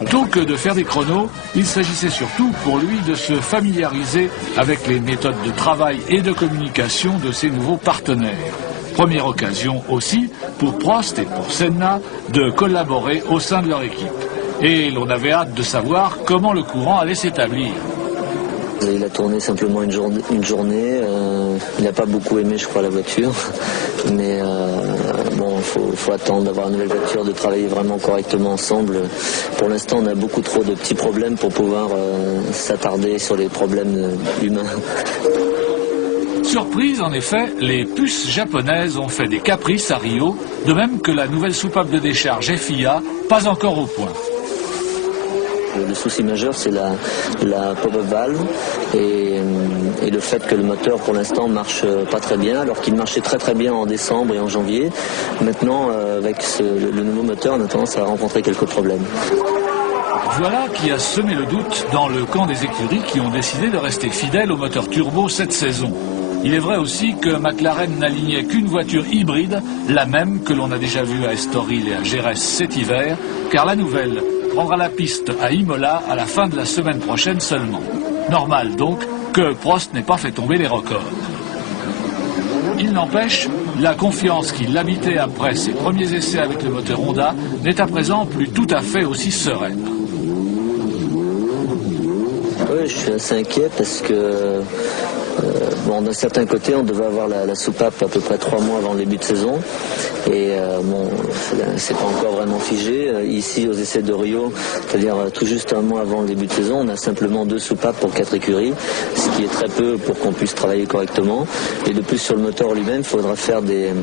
Plutôt que de faire des chronos, il s'agissait surtout pour lui de se familiariser avec les méthodes de travail et de communication de ses nouveaux partenaires. Première occasion aussi pour Prost et pour Senna de collaborer au sein de leur équipe. Et l'on avait hâte de savoir comment le courant allait s'établir. Il a tourné simplement une journée. Il n'a pas beaucoup aimé, je crois, la voiture. Mais bon, faut attendre d'avoir une nouvelle voiture, de travailler vraiment correctement ensemble. Pour l'instant, on a beaucoup trop de petits problèmes pour pouvoir s'attarder sur les problèmes humains. Surprise, en effet, les puces japonaises ont fait des caprices à Rio, de même que la nouvelle soupape de décharge FIA, pas encore au point. Le souci majeur, c'est la pop-up valve et le fait que le moteur, pour l'instant, marche pas très bien, alors qu'il marchait très bien en décembre et en janvier. Maintenant, avec le nouveau moteur, on a tendance à rencontrer quelques problèmes. Voilà qui a semé le doute dans le camp des écuries qui ont décidé de rester fidèles au moteur turbo cette saison. Il est vrai aussi que McLaren n'alignait qu'une voiture hybride, la même que l'on a déjà vue à Estoril et à Jerez cet hiver, car la nouvelle prendra la piste à Imola à la fin de la semaine prochaine seulement. Normal donc que Prost n'ait pas fait tomber les records. Il n'empêche, la confiance qui l'habitait après ses premiers essais avec le moteur Honda n'est à présent plus tout à fait aussi sereine. Oui, je suis assez inquiet parce que bon, d'un certain côté, on devait avoir la soupape à peu près 3 mois avant le début de saison. Et bon, c'est pas encore vraiment figé. Ici, aux essais de Rio, c'est-à-dire tout juste 1 mois avant le début de saison, on a simplement 2 soupapes pour 4 écuries, ce qui est très peu pour qu'on puisse travailler correctement. Et de plus, sur le moteur lui-même, il faudra faire des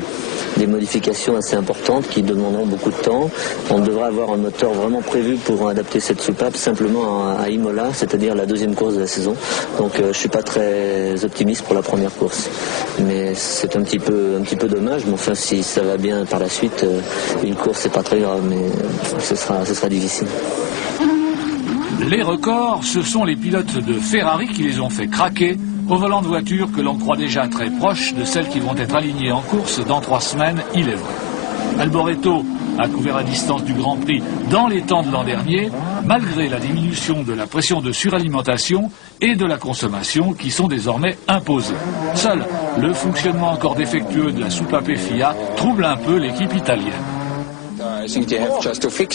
modifications assez importantes qui demanderont beaucoup de temps. On devrait avoir un moteur vraiment prévu pour adapter cette soupape simplement à Imola, c'est-à-dire la 2e course de la saison. Donc je suis pas très optimiste pour la première course. Mais c'est un petit peu dommage, mais enfin si ça va bien par la suite, une course c'est pas très grave, mais ce sera difficile. Les records, ce sont les pilotes de Ferrari qui les ont fait craquer au volant de voitures que l'on croit déjà très proches de celles qui vont être alignées en course dans 3 semaines, il est vrai. Alboreto a couvert la distance du Grand Prix dans les temps de l'an dernier, malgré la diminution de la pression de suralimentation et de la consommation qui sont désormais imposées. Seul le fonctionnement encore défectueux de la soupape FIA trouble un peu l'équipe italienne.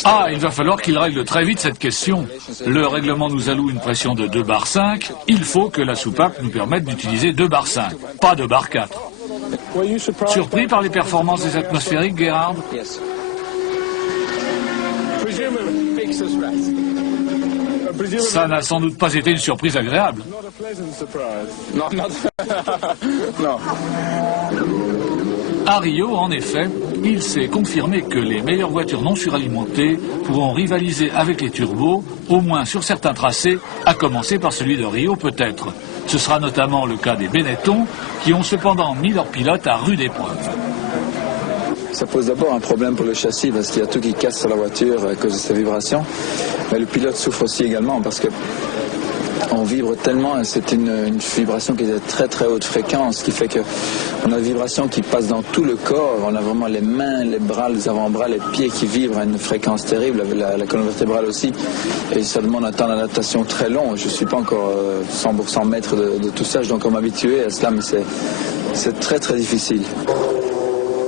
Ah, il va falloir qu'il règle très vite cette question. Le règlement nous alloue une pression de 2 bar 5. Il faut que la soupape nous permette d'utiliser 2 bar 5, pas 2 bar 4. Surpris par les performances des atmosphériques, Gerhard? Ça n'a sans doute pas été une surprise agréable. Non. À Rio, en effet, il s'est confirmé que les meilleures voitures non suralimentées pourront rivaliser avec les turbos, au moins sur certains tracés, à commencer par celui de Rio peut-être. Ce sera notamment le cas des Benetton, qui ont cependant mis leurs pilotes à rude épreuve. Ça pose d'abord un problème pour le châssis parce qu'il y a tout qui casse sur la voiture à cause de sa vibration. Mais le pilote souffre aussi également parce que on vibre tellement, c'est une vibration qui est de très haute fréquence, ce qui fait qu'on a une vibration qui passe dans tout le corps. On a vraiment les mains, les bras, les avant-bras, les pieds qui vibrent à une fréquence terrible, la colonne vertébrale aussi. Et ça demande un temps d'adaptation très long. Je ne suis pas encore 100% maître de tout ça, je dois encore m'habituer à cela, mais c'est très difficile.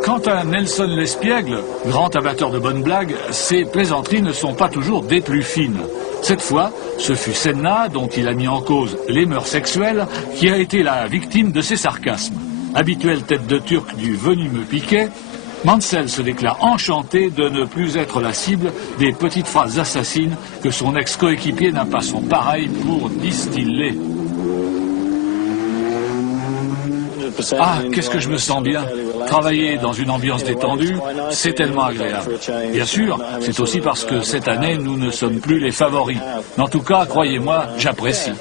Quant à Nelson Lespiègle, grand amateur de bonnes blagues, ses plaisanteries ne sont pas toujours des plus fines. Cette fois, ce fut Senna, dont il a mis en cause les mœurs sexuelles, qui a été la victime de ses sarcasmes. Habituelle tête de turc du venimeux Piquet, Mansell se déclare enchanté de ne plus être la cible des petites phrases assassines que son ex-coéquipier n'a pas son pareil pour distiller. Ah, qu'est-ce que je me sens bien. Travailler dans une ambiance détendue, c'est tellement agréable. Bien sûr, c'est aussi parce que cette année, nous ne sommes plus les favoris. Mais en tout cas, croyez-moi, j'apprécie.